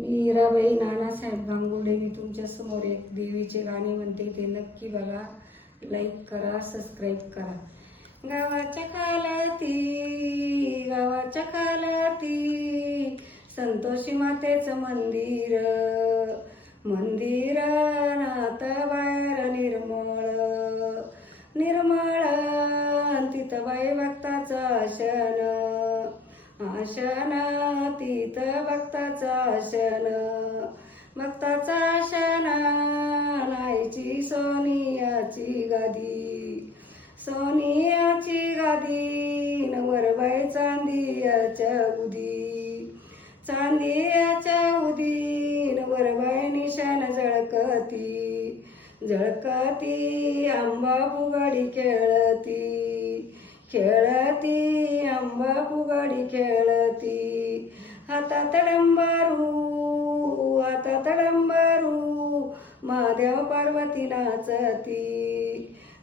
मी हिराबाई नानासाहेब गांगुर्डे. मी तुमच्या समोर एक देवीचे गाणे म्हणते, ते नक्की बघा, लाईक करा, सबस्क्राईब करा. गावाच्या खालाती संतोषी मातेचं मंदिर, मंदिरात बाहेर निर्मळ तिथं बाई भक्ताचं आशन तिथं भक्ताचं आशन नाहीची सोनियाची गादी नवरबाई चांदियाच्या उदी नवरबाई निशान जळकती आंबा फुगाडी खेळती आंबा फुगाडी खेळती. हातात डंबारू महादेव पार्वती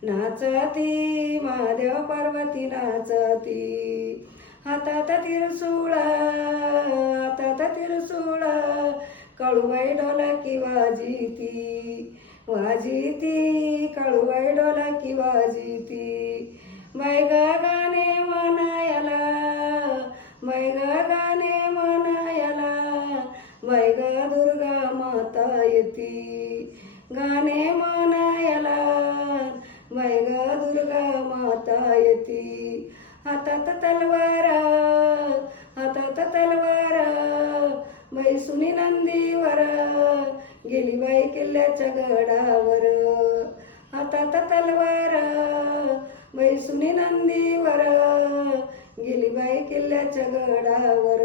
नाचती महादेव पार्वती नाचती. हातात त्रिशूळ काळूबाई ढोलकी वाजिती काळूबाई ढोलकी वाजिती. मैगा गाणे म्हणायला मैगा दुर्गा माता येती. गाणे म्हणायला मैगा दुर्गा माता येती. हातात तलवार बाई सुनी नंदीवर गेली बाई किल्ल्याच्या गडावर. हातात तलवार बाई सुनी नंदीवर गेली बाई किल्ल्याच्या गडावर.